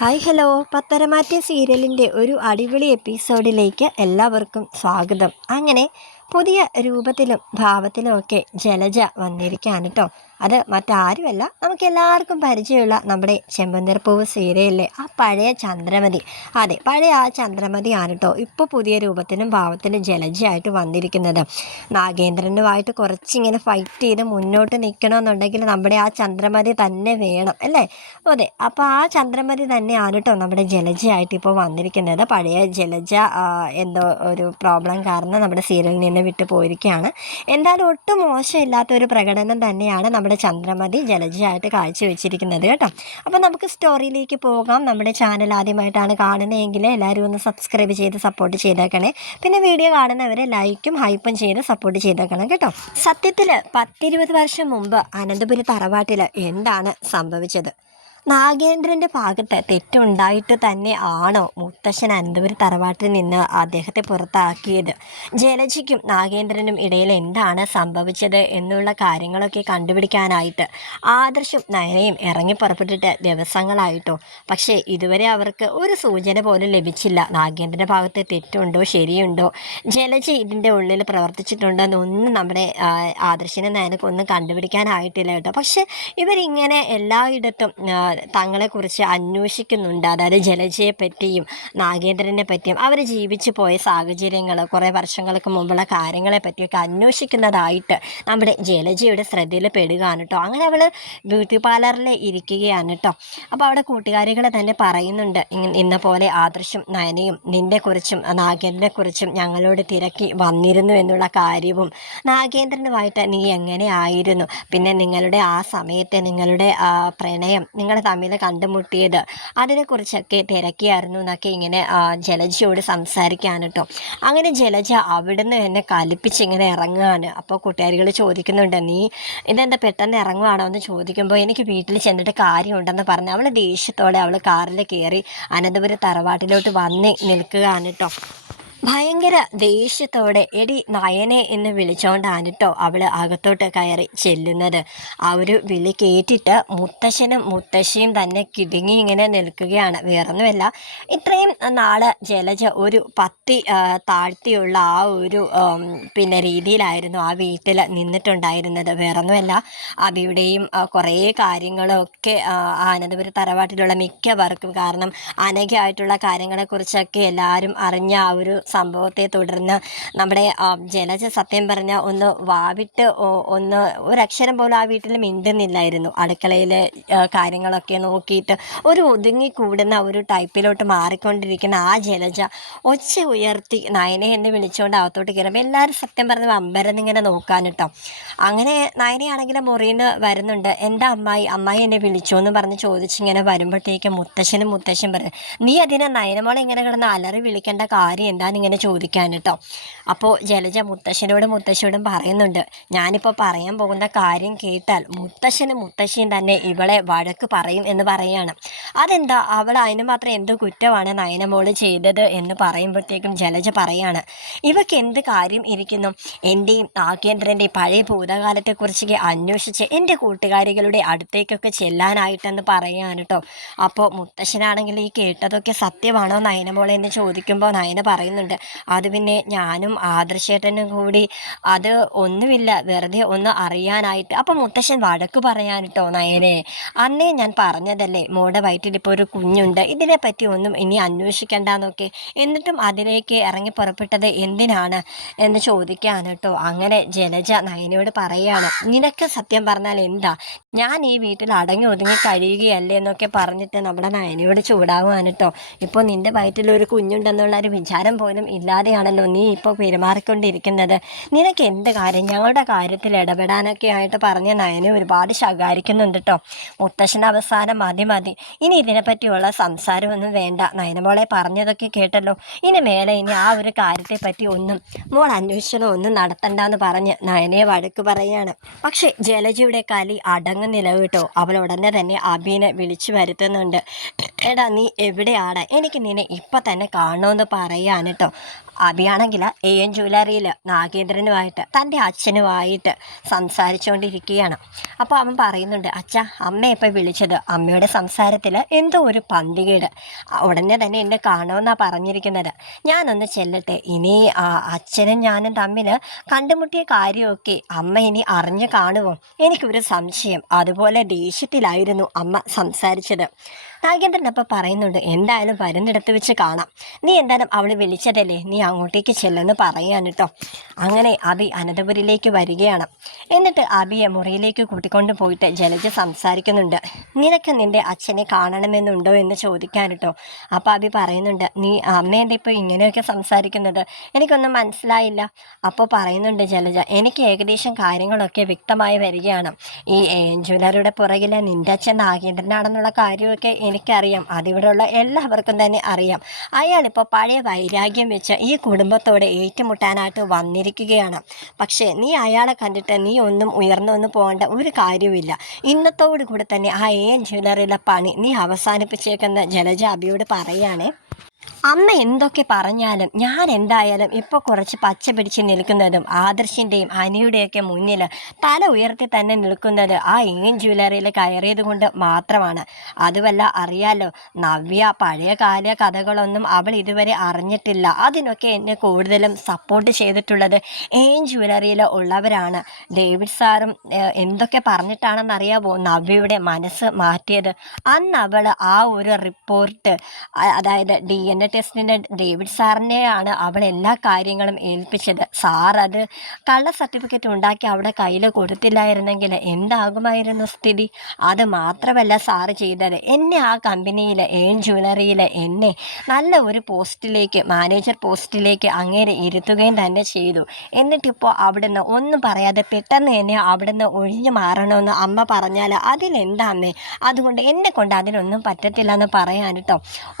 Hi hello പത്തരമാറ്റ സീരിയലിൻ്റെ ഒരു അടിപൊളി എപ്പിസോഡിലേക്ക് എല്ലാവർക്കും സ്വാഗതം. അങ്ങനെ പുതിയ രൂപത്തിലും ഭാവത്തിലും ഒക്കെ ജലജ വന്നിരിക്കുകയാണ് കേട്ടോ. അത് മറ്റാരുമല്ല, നമുക്ക് എല്ലാവർക്കും പരിചയമുള്ള നമ്മുടെ ചെമ്പന്തർപ്പൂവ് സീരിയലിലെ ആ പഴയ ചന്ദ്രമതി. അതെ, പഴയ ആ ചന്ദ്രമതിയാണ് കേട്ടോ ഇപ്പോൾ പുതിയ രൂപത്തിലും ഭാവത്തിലും ജലജയായിട്ട് വന്നിരിക്കുന്നത്. നാഗേന്ദ്രനുമായിട്ട് കുറച്ചിങ്ങനെ ഫൈറ്റ് ചെയ്ത് മുന്നോട്ട് നിൽക്കണമെന്നുണ്ടെങ്കിൽ നമ്മുടെ ആ ചന്ദ്രമതി തന്നെ വേണം അല്ലേ? അതെ, അപ്പോൾ ആ ചന്ദ്രമതി തന്നെയാണ് കേട്ടോ നമ്മുടെ ജലജയായിട്ട് ഇപ്പോൾ വന്നിരിക്കുന്നത്. പഴയ ജലജ എന്തോ ഒരു പ്രോബ്ലം കാരണം നമ്മുടെ സീരിയലിൽ നിന്ന് വിട്ടു പോയിരിക്കുകയാണ്. എന്തായാലും ഒട്ടും മോശമില്ലാത്ത ഒരു പ്രകടനം തന്നെയാണ് നമ്മുടെ ചന്ദ്രമതി ജലജയായിട്ട് കാഴ്ചവെച്ചിരിക്കുന്നത് കേട്ടോ. അപ്പോൾ നമുക്ക് സ്റ്റോറിയിലേക്ക് പോകാം. നമ്മുടെ ചാനൽ ആദ്യമായിട്ടാണ് കാണുന്നതെങ്കിൽ എല്ലാവരും ഒന്ന് സബ്സ്ക്രൈബ് ചെയ്ത് സപ്പോർട്ട് ചെയ്തേക്കണേ. പിന്നെ വീഡിയോ കാണുന്നവരെ ലൈക്കും ഹൈപ്പും ചെയ്ത് സപ്പോർട്ട് ചെയ്തേക്കണം കേട്ടോ. സത്യത്തിൽ 10-20 വർഷം മുമ്പ് അനന്തപുരി തറവാട്ടിൽ എന്താണ് സംഭവിച്ചത്? നാഗേന്ദ്രൻ്റെ ഭാഗത്ത് തെറ്റുണ്ടായിട്ട് തന്നെ ആണോ മുത്തശ്ശൻ അനന്തപുരി തറവാട്ടിൽ നിന്ന് അദ്ദേഹത്തെ പുറത്താക്കിയത്? ജലജയ്ക്കും നാഗേന്ദ്രനും ഇടയിൽ എന്താണ് സംഭവിച്ചത് എന്നുള്ള കാര്യങ്ങളൊക്കെ കണ്ടുപിടിക്കാനായിട്ട് ആദർശും നയനയും ഇറങ്ങി പുറപ്പെട്ടിട്ട് ദിവസങ്ങളായിട്ടോ. പക്ഷേ ഇതുവരെ അവർക്ക് ഒരു സൂചന പോലും ലഭിച്ചില്ല. നാഗേന്ദ്രൻ്റെ ഭാഗത്ത് തെറ്റുണ്ടോ ശരിയുണ്ടോ, ജലജ ഇതിൻ്റെ ഉള്ളിൽ പ്രവർത്തിച്ചിട്ടുണ്ടോ എന്നൊന്നും നമ്മുടെ ആദർശിനെ നയനക്കൊന്നും കണ്ടുപിടിക്കാനായിട്ടില്ല കേട്ടോ. പക്ഷേ ഇവരിങ്ങനെ എല്ലായിടത്തും തങ്ങളെക്കുറിച്ച് അന്വേഷിക്കുന്നുണ്ട്. അതായത് ജലജയെ പറ്റിയും നാഗേന്ദ്രനെ പറ്റിയും അവർ ജീവിച്ചു പോയ സാഹചര്യങ്ങൾ, കുറേ വർഷങ്ങൾക്ക് മുമ്പുള്ള കാര്യങ്ങളെ പറ്റിയൊക്കെ അന്വേഷിക്കുന്നതായിട്ട് നമ്മുടെ ജലജയുടെ ശ്രദ്ധയിൽ പെടുകയാണ് കേട്ടോ. അങ്ങനെ അവൾ ബ്യൂട്ടി പാർലറിൽ ഇരിക്കുകയാണ് കേട്ടോ. അപ്പോൾ അവിടെ കൂട്ടുകാരികൾ തന്നെ പറയുന്നുണ്ട്, ഇന്ന പോലെ ആദർശും നയനയും നിന്നെക്കുറിച്ചും നാഗേന്ദ്രനെക്കുറിച്ചും ഞങ്ങളോട് തിരക്കി വന്നിരുന്നു എന്നുള്ള കാര്യവും, നാഗേന്ദ്രനുമായിട്ട് നീ എങ്ങനെയായിരുന്നു, പിന്നെ നിങ്ങളുടെ ആ സമയത്തെ നിങ്ങളുടെ പ്രണയം നിങ്ങൾ തമ്മിൽ കണ്ടുമുട്ടിയത്, അതിനെക്കുറിച്ചൊക്കെ തിരക്കിയായിരുന്നു എന്നൊക്കെ ഇങ്ങനെ ജലജയോട് സംസാരിക്കുകയാണ് കേട്ടോ. അങ്ങനെ ജലജ അവിടുന്ന് എന്നെ കലിപ്പിച്ചിങ്ങനെ ഇറങ്ങുകയാണ്. അപ്പോൾ കൂട്ടുകാരികൾ ചോദിക്കുന്നുണ്ട്, നീ ഇതെന്താ പെട്ടെന്ന് ഇറങ്ങുവാണോ എന്ന് ചോദിക്കുമ്പോൾ, എനിക്ക് വീട്ടിൽ ചെന്നിട്ട് കാര്യമുണ്ടെന്ന് പറഞ്ഞ് അവൾ ദേഷ്യത്തോടെ അവൾ കാറിൽ കയറി അനന്തപുരി തറവാട്ടിലോട്ട് വന്ന് നിൽക്കുകയാണ് കേട്ടോ. ഭയങ്കര ദേഷ്യത്തോടെ എടി നയനെ എന്ന് വിളിച്ചോണ്ടാണ് കേട്ടോ അവൾ അകത്തോട്ട് കയറി ചെല്ലുന്നത്. ആ ഒരു വിളി കേട്ടിട്ട് മുത്തശ്ശനും മുത്തശ്ശിയും തന്നെ കിടുങ്ങി ഇങ്ങനെ നിൽക്കുകയാണ്. വേറൊന്നുമല്ല, ഇത്രയും നാൾ ജലജ ഒരു പത്തി താഴ്ത്തിയുള്ള ആ ഒരു പിന്നെ രീതിയിലായിരുന്നു ആ വീട്ടിൽ നിന്നിട്ടുണ്ടായിരുന്നത്. വേറൊന്നുമല്ല, അബിയുടെയും കുറേ കാര്യങ്ങളൊക്കെ അനന്തപുരി തറവാട്ടിലുള്ള മിക്കവർക്കും, കാരണം അനഘയായിട്ടുള്ള കാര്യങ്ങളെക്കുറിച്ചൊക്കെ എല്ലാവരും അറിഞ്ഞ ആ ഒരു സംഭവത്തെ തുടർന്ന് നമ്മുടെ ജലജ സത്യം പറഞ്ഞ ഒന്ന് വാവിട്ട് ഒന്ന് ഒരക്ഷരം പോലും ആ വീട്ടിൽ മിണ്ടുന്നില്ലായിരുന്നു. അടുക്കളയിലെ കാര്യങ്ങളൊക്കെ നോക്കിയിട്ട് ഒരു ഒതുങ്ങിക്കൂടുന്ന ഒരു ടൈപ്പിലോട്ട് മാറിക്കൊണ്ടിരിക്കുന്ന ആ ജലജ ഒച്ച ഉയർത്തി നയനെ എന്ന് വിളിച്ചുകൊണ്ട് അകത്തോട്ട് കയറുമ്പോൾ എല്ലാവരും സത്യം പറഞ്ഞ അമ്പരന്നിങ്ങനെ നോക്കാൻ കേട്ടോ. അങ്ങനെ നയനയാണെങ്കിൽ മുറിയിൽ നിന്ന് വരുന്നുണ്ട്. എൻ്റെ അമ്മായി എന്നെ വിളിച്ചു എന്ന് പറഞ്ഞ് ചോദിച്ചിങ്ങനെ വരുമ്പോഴത്തേക്കും മുത്തശ്ശനും പറഞ്ഞു, നീ അതിനെ നയനമോളെ ഇങ്ങനെ കിടന്ന് അലറി വിളിക്കേണ്ട കാര്യം എന്താ ഇങ്ങനെ ചോദിക്കാൻ കേട്ടോ. അപ്പോൾ ജലജ മുത്തശ്ശിയോടും പറയുന്നുണ്ട്, ഞാനിപ്പോൾ പറയാൻ പോകുന്ന കാര്യം കേട്ടാൽ മുത്തശ്ശിയും തന്നെ ഇവളെ വഴക്ക് പറയും എന്ന് പറയാണ്. അതെന്താ, അവൾ അതിന് മാത്രം എന്ത് കുറ്റമാണ് നയനമോള് ചെയ്തത് എന്ന് പറയുമ്പോഴത്തേക്കും ജലജ പറയാണ്, ഇവക്ക് എന്ത് കാര്യം ഇരിക്കുന്നു, എൻ്റെയും നാഗേന്ദ്രൻ്റെയും പഴയ ഭൂതകാലത്തെക്കുറിച്ച് അന്വേഷിച്ച് എൻ്റെ കൂട്ടുകാരികളുടെ അടുത്തേക്കൊക്കെ ചെല്ലാനായിട്ടെന്ന് പറയാണ് കേട്ടോ. അപ്പോൾ മുത്തശ്ശനാണെങ്കിൽ ഈ കേട്ടതൊക്കെ സത്യമാണോ നയനമോളെ എന്ന് ചോദിക്കുമ്പോൾ നയന പറയുന്നുണ്ട്, അത് പിന്നെ ഞാനും ആദർശേട്ടനും കൂടി അത് ഒന്നുമില്ല, വെറുതെ ഒന്ന് അറിയാനായിട്ട്. അപ്പം മുത്തശ്ശൻ വഴക്ക് പറയാനിട്ടോ നയനെ, അന്നേ ഞാൻ പറഞ്ഞതല്ലേ മോടെ വയറ്റിൽ ഇപ്പോൾ ഒരു കുഞ്ഞുണ്ട്, ഇതിനെപ്പറ്റി ഒന്നും ഇനി അന്വേഷിക്കേണ്ടെന്നൊക്കെ, എന്നിട്ടും അതിലേക്ക് ഇറങ്ങി പുറപ്പെട്ടത് എന്തിനാണ് എന്ന് ചോദിക്കുകയാണ് കേട്ടോ. അങ്ങനെ ജലജ നയനയോട് പറയുകയാണ്, നിനക്ക് സത്യം പറഞ്ഞാൽ എന്താ, ഞാൻ ഈ വീട്ടിൽ അടങ്ങി ഒതുങ്ങി കഴിയുകയല്ലേ എന്നൊക്കെ പറഞ്ഞിട്ട് നമ്മുടെ നയനയോട് ചൂടാവുകയാണ് കേട്ടോ. ഇപ്പോൾ നിൻ്റെ വയറ്റിൽ ഒരു കുഞ്ഞുണ്ടെന്നുള്ളൊരു വിചാരം പോലും ഇല്ലാതെയാണല്ലോ നീ ഇപ്പോൾ പെരുമാറിക്കൊണ്ടിരിക്കുന്നത്, നിനക്ക് എന്ത് കാര്യം, ഞങ്ങളുടെ കാര്യത്തിൽ ഇടപെടാനൊക്കെ ആയിട്ട് പറഞ്ഞ നയനെ ഒരുപാട് ശകാരിക്കുന്നുണ്ട് കേട്ടോ. മുത്തശ്ശൻ്റെ അവസാനം മതി, ഇനി ഇതിനെപ്പറ്റിയുള്ള സംസാരമൊന്നും വേണ്ട, നയനമോളെ പറഞ്ഞതൊക്കെ കേട്ടല്ലോ, ഇനി മേലെ ഇനി ആ ഒരു കാര്യത്തെ പറ്റി മോൾ അന്വേഷണം ഒന്നും നടത്തണ്ടെന്ന് പറഞ്ഞ് നയനെ വഴക്ക് പറയുകയാണ്. പക്ഷേ ജലജയുടെ കലി അടങ്ങുന്നില്ല കേട്ടോ. അവൾ ഉടനെ തന്നെ അബീനെ വിളിച്ചു വരുത്തുന്നുണ്ട്. എടാ നീ എവിടെയാണ്, എനിക്ക് നിന്നെ ഇപ്പം തന്നെ കാണണമെന്ന് പറയാൻ കേട്ടോ. അഭിയാണെങ്കിൽ എൻ ജ്വല്ലറിയിൽ നാഗേന്ദ്രനുമായിട്ട് തൻ്റെ അച്ഛനുമായിട്ട് സംസാരിച്ചുകൊണ്ടിരിക്കുകയാണ്. അപ്പോൾ അവൻ പറയുന്നുണ്ട്, അച്ഛ അമ്മ ഇപ്പോൾ വിളിച്ചത് അമ്മയുടെ സംസാരത്തിൽ എന്തോ ഒരു പന്തികേട്, ഉടനെ തന്നെ എന്നെ കാണുമെന്നാണ് പറഞ്ഞിരിക്കുന്നത്. ഞാനൊന്ന് ചെല്ലട്ടെ. ഇനി അച്ഛനും ഞാനും തമ്മിൽ കണ്ടുമുട്ടിയ കാര്യമൊക്കെ അമ്മ ഇനി അറിഞ്ഞു കാണുമോ? എനിക്കൊരു സംശയം. അതുപോലെ ദേഷ്യത്തിലായിരുന്നു അമ്മ സംസാരിച്ചത്. നാഗേന്ദ്രൻ അപ്പം പറയുന്നുണ്ട്, എന്തായാലും വരുന്നിടത്ത് വെച്ച് കാണാം. നീ എന്തായാലും അവൾ വിളിച്ചതല്ലേ, നീ അങ്ങോട്ടേക്ക് ചെല്ലെന്ന് പറയാൻ കേട്ടോ. അങ്ങനെ അബി അനന്തപുരിയിലേക്ക് വരികയാണ്. എന്നിട്ട് അബിയെ മുറിയിലേക്ക് കൂട്ടിക്കൊണ്ട് പോയിട്ട് ജലജ സംസാരിക്കുന്നുണ്ട്. നിനക്ക് നിൻ്റെ അച്ഛനെ കാണണമെന്നുണ്ടോ എന്ന് ചോദിക്കാൻ കേട്ടോ. അപ്പോൾ അബി പറയുന്നുണ്ട്, നീ അമ്മേൻ്റെ ഇപ്പോൾ ഇങ്ങനെയൊക്കെ സംസാരിക്കുന്നത് എനിക്കൊന്നും മനസ്സിലായില്ല. അപ്പോൾ പറയുന്നുണ്ട് ജലജ, എനിക്ക് ഏകദേശം കാര്യങ്ങളൊക്കെ വ്യക്തമായി വരികയാണ്. ഈ ജ്വല്ലറിയുടെ പുറകിൽ നിൻ്റെ അച്ഛൻ നാഗേന്ദ്രനാണെന്നുള്ള കാര്യമൊക്കെ എനിക്കറിയാം. അതിവിടെയുള്ള എല്ലാവർക്കും തന്നെ അറിയാം. അയാളിപ്പോൾ പഴയ വൈരാഗ്യം വെച്ച് ഈ കുടുംബത്തോട് ഏറ്റുമുട്ടാനായിട്ട് വന്നിരിക്കുകയാണ്. പക്ഷേ നീ അയാളെ കണ്ടിട്ട് നീ ഒന്നും ഉയർന്നൊന്നും പോകേണ്ട ഒരു കാര്യമില്ല. ഇന്നത്തോടു കൂടി തന്നെ ആ ജ്വല്ലറിയിലെ പണി നീ അവസാനിപ്പിച്ചേക്കെന്ന് ജലജ അബിയോട് പറയുകയാണേ. അമ്മ എന്തൊക്കെ പറഞ്ഞാലും ഞാൻ എന്തായാലും ഇപ്പോൾ കുറച്ച് പച്ച പിടിച്ച് നിൽക്കുന്നതും ആദർശിൻ്റെയും അനിയുടെയൊക്കെ മുന്നിൽ തല ഉയർത്തി തന്നെ നിൽക്കുന്നത് ആ ജ്വല്ലറിയിൽ കയറിയത് കൊണ്ട് മാത്രമാണ്. അതുമല്ല അറിയാലോ, നവ്യ പഴയ കാല കഥകളൊന്നും അവൾ ഇതുവരെ അറിഞ്ഞിട്ടില്ല. അതിനൊക്കെ എന്നെ കൂടുതലും സപ്പോർട്ട് ചെയ്തിട്ടുള്ളത് ജ്വല്ലറിയിൽ ഉള്ളവരാണ്. ഡേവിഡ് സാറും എന്തൊക്കെ പറഞ്ഞിട്ടാണെന്നറിയാമോ നവ്യയുടെ മനസ്സ് മാറ്റിയത്? അന്ന് അവൾ ആ ഒരു റിപ്പോർട്ട്, അതായത് DNA ടെസ്റ്റിൻ്റെ ഡേവിഡ് സാറിനെയാണ് അവൾ എല്ലാ കാര്യങ്ങളും ഏൽപ്പിച്ചത്. സാർ അത് കള്ള സർട്ടിഫിക്കറ്റ് ഉണ്ടാക്കി അവിടെ കയ്യിൽ കൊടുത്തില്ലായിരുന്നെങ്കിൽ എന്താകുമായിരുന്നു സ്ഥിതി? അത് മാത്രമല്ല സാറ് ചെയ്തത്, എന്നെ ആ കമ്പനിയിൽ ജ്വല്ലറിയിൽ എന്നെ നല്ല ഒരു പോസ്റ്റിലേക്ക്, മാനേജർ പോസ്റ്റിലേക്ക് അങ്ങേരെ ഇരുത്തുകയും തന്നെ ചെയ്തു. എന്നിട്ടിപ്പോൾ അവിടുന്ന് ഒന്നും പറയാതെ പെട്ടെന്ന് എന്നെ അവിടുന്ന് ഒഴിഞ്ഞു മാറണമെന്ന് അമ്മ പറഞ്ഞാൽ അതിലെന്താ അമ്മേ? അതുകൊണ്ട് എന്നെ കൊണ്ട് അതിനൊന്നും പറ്റത്തില്ല എന്ന് പറയാൻ കേട്ടോ.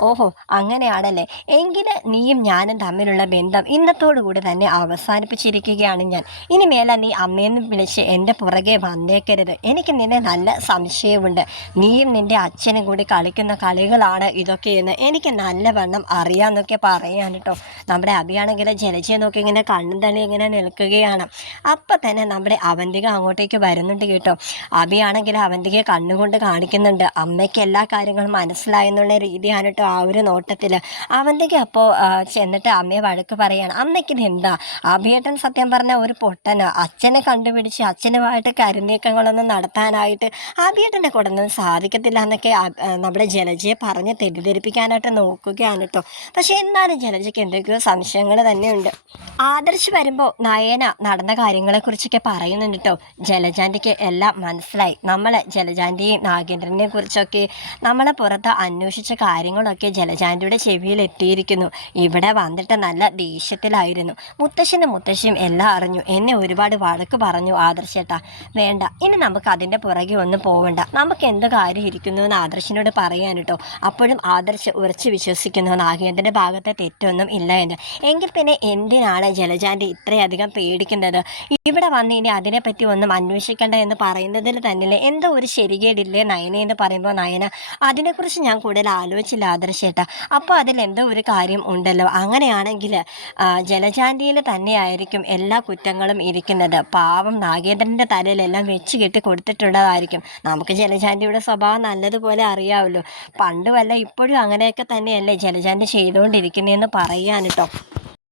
ഓഹോ അങ്ങനെയാണല്ലേ, എങ്കിൽ നീയും ഞാനും തമ്മിലുള്ള ബന്ധം ഇന്നത്തോടുകൂടി തന്നെ അവസാനിപ്പിച്ചിരിക്കുകയാണ് ഞാൻ. ഇനി മേലെ നീ അമ്മയെന്ന് വിളിച്ച് എൻ്റെ പുറകെ വന്നേക്കരുത്. എനിക്ക് നിന്നെ നല്ല സംശയമുണ്ട്. നീയും നിൻ്റെ അച്ഛനും കൂടി കളിക്കുന്ന കളികളാണ് ഇതൊക്കെയെന്ന് എനിക്ക് നല്ലവണ്ണം അറിയാമെന്നൊക്കെ പറയാൻ കേട്ടോ. നമ്മുടെ അബിയാണെങ്കിൽ ജലജയെ നോക്കി ഇങ്ങനെ കണ്ണും തള്ളി ഇങ്ങനെ നിൽക്കുകയാണ്. അപ്പം തന്നെ നമ്മുടെ അവന്തിക അങ്ങോട്ടേക്ക് വരുന്നുണ്ട് കേട്ടോ. അബിയാണെങ്കിൽ അവന്തികയെ കണ്ണുകൊണ്ട് കാണിക്കുന്നുണ്ട്. അമ്മയ്ക്ക് എല്ലാ കാര്യങ്ങളും മനസ്സിലായെന്നുള്ള രീതിയാണ് കേട്ടോ ആ ഒരു നോട്ടത്തിൽ. അവന്തിക അപ്പോൾ ചെന്നിട്ട് അമ്മയെ വഴക്ക് പറയുകയാണ്. അമ്മയ്ക്കിത് എന്താ? അഭിയേട്ടൻ സത്യം പറഞ്ഞ ഒരു പൊട്ടന്. അച്ഛനെ കണ്ടുപിടിച്ച് അച്ഛനുമായിട്ട് കരുനീക്കങ്ങളൊന്നും നടത്താനായിട്ട് അഭിയേട്ടൻ്റെ കൂടെ ഒന്നും സാധിക്കത്തില്ല എന്നൊക്കെ നമ്മുടെ ജലജയെ പറഞ്ഞ് തെറ്റിദ്ധരിപ്പിക്കാനായിട്ട് നോക്കുകയാണ് കേട്ടോ. പക്ഷേ എന്നാലും ജലജയ്ക്ക് എന്തൊക്കെയോ സംശയങ്ങൾ തന്നെയുണ്ട്. ആദർശ് വരുമ്പോൾ നയന നടന്ന കാര്യങ്ങളെക്കുറിച്ചൊക്കെ പറയുന്നുണ്ട് കേട്ടോ. ജലജാൻ്റിക്ക് എല്ലാം മനസ്സിലായി. നമ്മൾ ജലജാൻ്റെയും നാഗേന്ദ്രനെ കുറിച്ചൊക്കെ നമ്മളെ പുറത്ത് അന്വേഷിച്ച കാര്യങ്ങളൊക്കെ ജലജാൻ്റിയുടെ ചെവിയിൽ എത്തിയിരിക്കുന്നു. ഇവിടെ വന്നിട്ട് നല്ല ദേഷ്യത്തിലായിരുന്നു. മുത്തശ്ശിയും എല്ലാം അറിഞ്ഞു. എന്നെ ഒരുപാട് വഴക്ക് പറഞ്ഞു ആദർശേട്ടാ. വേണ്ട, ഇനി നമുക്ക് അതിൻ്റെ പുറകെ ഒന്നും പോവണ്ട. നമുക്ക് എന്ത് കാര്യം ഇരിക്കുന്നു എന്ന് ആദർശിനോട് പറയാൻ കേട്ടോ. അപ്പോഴും ആദർശ് ഉറച്ചു വിശ്വസിക്കുന്നു നാഗേന്ദ്രൻ്റെ ഭാഗത്തെ തെറ്റൊന്നും ഇല്ല എന്ന്. എങ്കിൽ പിന്നെ എന്തിനാണ് ജലജാൻ്റി ഇത്രയധികം പേടിക്കുന്നത്? ഇവിടെ വന്ന് ഇനി അതിനെപ്പറ്റി ഒന്നും അന്വേഷിക്കേണ്ട എന്ന് പറയുന്നതിൽ തന്നെ എന്തോ ഒരു ശരികേടില്ലേ നയന എന്ന് പറയുമ്പോൾ നയന അതിനെക്കുറിച്ച് ഞാൻ കൂടുതൽ ആലോചിച്ചില്ല ആദർശേട്ടാ. അപ്പോൾ അതിലെന്തോ ഒരു കാര്യം ഉണ്ടല്ലോ. അങ്ങനെയാണെങ്കിൽ ജലജാൻ്റിയിൽ തന്നെയായിരിക്കും എല്ലാ കുറ്റങ്ങളും ഇരിക്കുന്നത്. പാവം നാഗേന്ദ്രൻ്റെ തലയിലെല്ലാം വെച്ച് കെട്ടി കൊടുത്തിട്ടുള്ളതായിരിക്കും. നമുക്ക് ജലജാൻ്റിയുടെ സ്വഭാവം നല്ലതുപോലെ അറിയാമല്ലോ. പണ്ടുമല്ല ഇപ്പോഴും അങ്ങനെയൊക്കെ തന്നെയല്ലേ ജലജാൻ്റി ചെയ്തുകൊണ്ടിരിക്കുന്നതെന്ന് പറയാൻ കേട്ടോ.